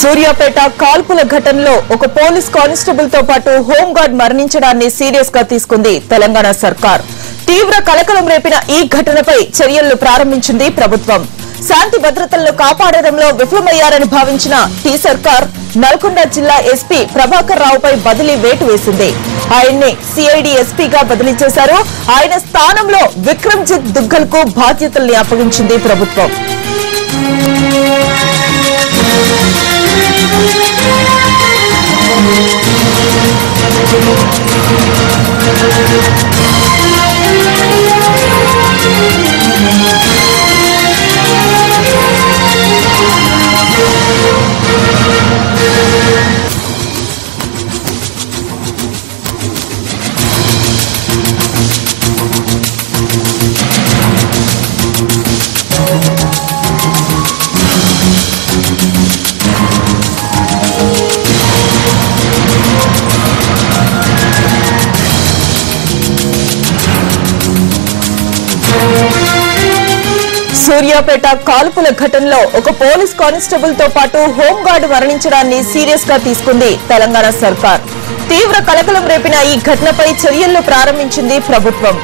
సూర్యాపేట కాల్పుల ఘటనలో ఒక పోలీస్ కానిస్టేబుల్ తో పాటు హోంగార్డ్ మరణించడాన్ని సీరియస్ గా తీసుకుంది తెలంగాణ సర్కార్. తీవ్ర కలకలం రేపిన ఈ ఘటనపై చర్యలు ప్రారంభించింది ప్రభుత్వం. శాంతి భద్రతలను కాపాడడంలో విఫలమయ్యారని భావించిన టీ సర్కార్ నల్గొండ జిల్లా ఎస్పీ ప్రభాకర్ రావుపై బదిలీ వేటు వేసింది. ఆయన్ని సిఐడి ఎస్పీగా బదిలీ చేశారు. ఆయన స్థానంలో విక్రమ్జిత్ దుగ్గల్ కు బాధ్యతల్ని అప్పగించింది ప్రభుత్వం. సూర్యాపేట కాల్పుల ఘటనలో ఒక పోలీస్ కానిస్టేబుల్ తో పాటు హోంగార్డ్ మరణించడాన్ని సీరియస్ గా తీసుకుంది తెలంగాణ సర్కార్. తీవ్ర కలకలం రేపిన ఈ ఘటనపై చర్యలు ప్రారంభించింది ప్రభుత్వం.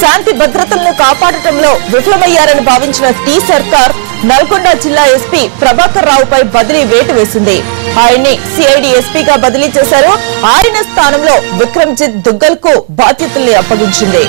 శాంతి భద్రతలను కాపాడటంలో విఫలమయ్యారని భావించిన టీ సర్కార్ నల్గొండ జిల్లా ఎస్పీ ప్రభాకర్ రావుపై బదిలీ వేటు వేసింది. ఆయన్ని సిఐడి ఎస్పీగా బదిలీ చేశారు. ఆయన స్థానంలో విక్రమ్జిత్ దుగ్గల్ కు బాధ్యతల్ని అప్పగించింది.